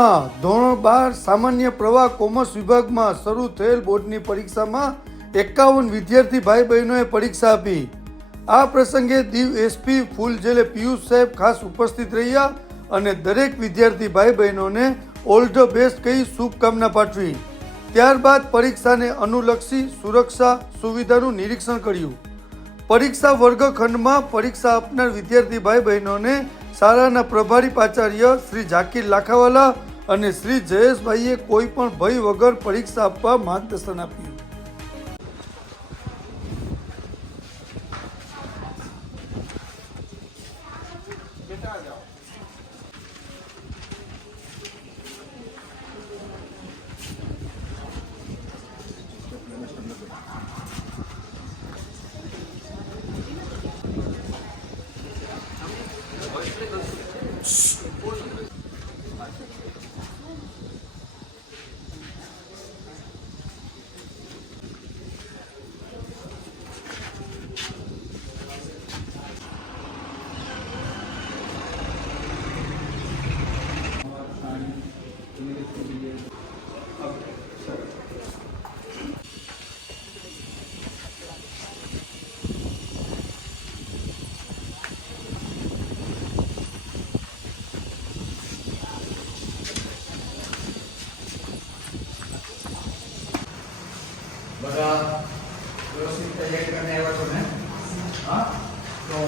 સુરતમાં ધોરણ 12 સામાન્ય પ્રવાહ કોમર્સ વિભાગમાં શરૂ થયેલ બોર્ડની પરીક્ષામાં 51 વિદ્યાર્થી ભાઈ બહેનોએ પરીક્ષા આપી। આ પ્રસંગે દીવ એસપી ફૂલ જેલે પિયુષ સાહેબ ખાસ ઉપસ્થિત રહ્યા અને દરેક વિદ્યાર્થી ભાઈ બહેનોને ઓલ ધ બેસ્ટ કહી શુભકામના પાઠવી। ત્યારબાદ પરીક્ષાને અનુલક્ષી સુરક્ષા સુવિધાનું નિરીક્ષણ કર્યું। પરીક્ષા વર્ગખંડમાં પરીક્ષા આપનાર વિદ્યાર્થી ભાઈ બહેનોને શાળાના પ્રભારી પ્રાચાર્ય શ્રી ઝાકીર લાખાવાલા અને શ્રી જયેશભાઈએ કોઈ પણ ભય વગર પરીક્ષા આપવા માર્ગદર્શન આપ્યું। બધા વ્યવસ્થિત તૈયારી કરીને આવ્યા છો ને? હા, તો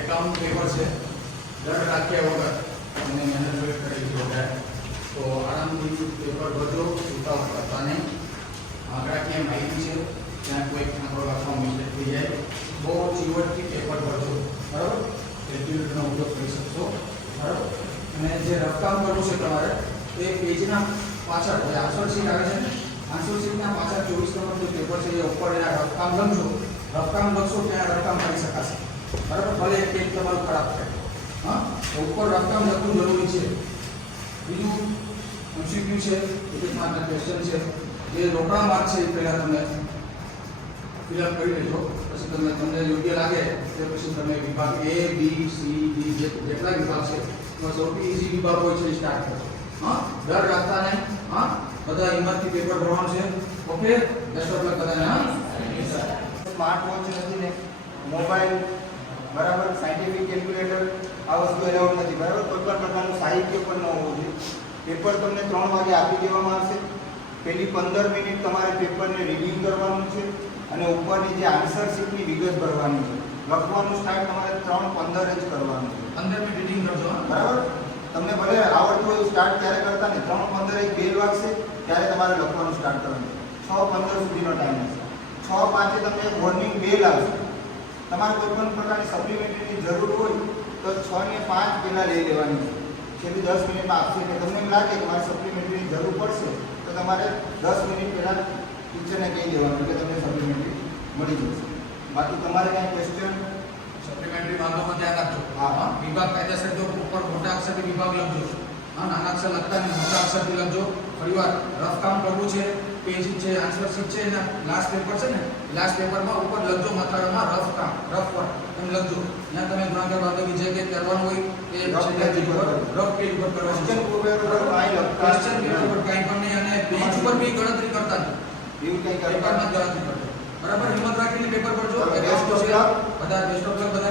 એકાઉન્ટ પેપર છે, દર રાખ્યા વગર તમને મહેનત કરી દીધો તો આરામથી પેપર ભરજો, ઉતાવળ કરતા નહીં। આંકડાકીય માહિતી છે, ત્યાં કોઈ આંકડો લખવામાં મિસ્ટેક થઈ જાય, બહુ ચીવટથી પેપર ભરજો, બરાબર? કેલ્ક્યુલેટરનો ઉપયોગ કરી શકશો, બરાબર? અને જે રફકામ કરવું છે તમારે તે પેજના પાછળ જે આન્સર શીટ આવે છે ને, આન્સર શીટના પાછળ 24 નંબરનું પેપર છે, એ ઉપર એના રફકામ લખજો, રફકામ લખશો ત્યાં રફકામ કરી શકાશે, બરાબર? ભલે એક પેજ તમારું ખરાબ થાય, હા, ઉપર રફકામ લખવું જરૂરી છે। બીજું MCQ છે, એક માત્ર ક્વેશ્ચન છે, જે રોકડા માર્ક છે એ પહેલાં તમે ફિલઅપ કરી લેજો, પછી તમને યોગ્ય લાગે તે પછી તમે વિભાગ A, B, C, D જેટલા વિભાગ છે એમાં સૌથી ઈઝી વિભાગ હોય છે એ સ્ટાર્ટ કરો, હા, ડર રાખતા નહીં, હા, બધા હિંમતથી પેપર ભરવાનું છે, ઓકે? બેસ્ટ ઓફ લક બધાને, હા। સ્માર્ટ વોચ નથી ને મોબાઈલ, બરાબર, સાયન્ટિફિક કેલ્ક્યુલેટર આ વસ્તુ એલાઉડ નથી, બરાબર? કોઈ પણ પ્રકારનું સાહિત્ય પણ ન હોવું જોઈએ। પેપર તમને 3 વાગે આપી દેવામાં આવશે। પહેલી 15 મિનિટ તમારે પેપરને રીડિંગ કરવાનું છે અને ઉપરની જે આન્સર શીટની વિગત ભરવાની છે। લખવાનું સ્ટાર્ટ તમારે 3:15 જ કરવાનું છે। 15 મિનિટ રીડિંગ કરજો, બરાબર? તમને ભલે આવડતું હોય સ્ટાર્ટ ત્યારે કરતા નહીં, 3:15 એક બેલ વાગશે ત્યારે તમારે લખવાનું સ્ટાર્ટ કરવાનું છે। 6:15 સુધીનો ટાઈમ હશે। 6:05 તમને વોર્નિંગ બેલ આવશે। તમારે કોઈ પણ પ્રકારની સપ્લિમેન્ટરીની જરૂર હોય તો 6:05 પહેલાં લઈ લેવાની છે। છેલ્લી 10 મિનિટમાં આપશે કે તમને એમ લાગે કે મારે સપ્લિમેન્ટરીની જરૂર પડશે તો તમારે 10 મિનિટ પહેલાં ટીચરને કહી દેવાનું કે તમને સપ્લિમેન્ટરી મળી જશે। બાકી તમારે કાંઈ ક્વેશ્ચન? સપ્લિમેન્ટરી વાંધોમાં ધ્યાન રાખજો, હા, વિભાગ કાયદેસર જો ઉપર મોટા અક્ષરથી વિભાગ લખજો, હા, નાના અક્ષર લખતા નહીં, મોટા અક્ષરથી લખજો। ફરીવાર રફ કામ કરવું છે, પેજ છે, આન્સર શીટ છે, એના લાસ્ટ પેપર છે ને, લાસ્ટ પેપરમાં ઉપર લખજો માત્રામાં રફ કામ, રફ વર્ક એમ લખજો। ત્યાં તમે ગુણાકાર બાદબાકી જે કે કરવાનું હોય એ રફ પેજ ઉપર કરવાનું છે। ક્વેશ્ચન પેપર પર કાંઈ પણ નહીં અને પેજ ઉપર બી ગણતરી કરતા નહીં, એવું કંઈ પેપરમાં જ ગણતરી કરજો, બરાબર? હિંમત રાખીને પેપર ભરજો। બધા બેસ્ટ ઓફ લક।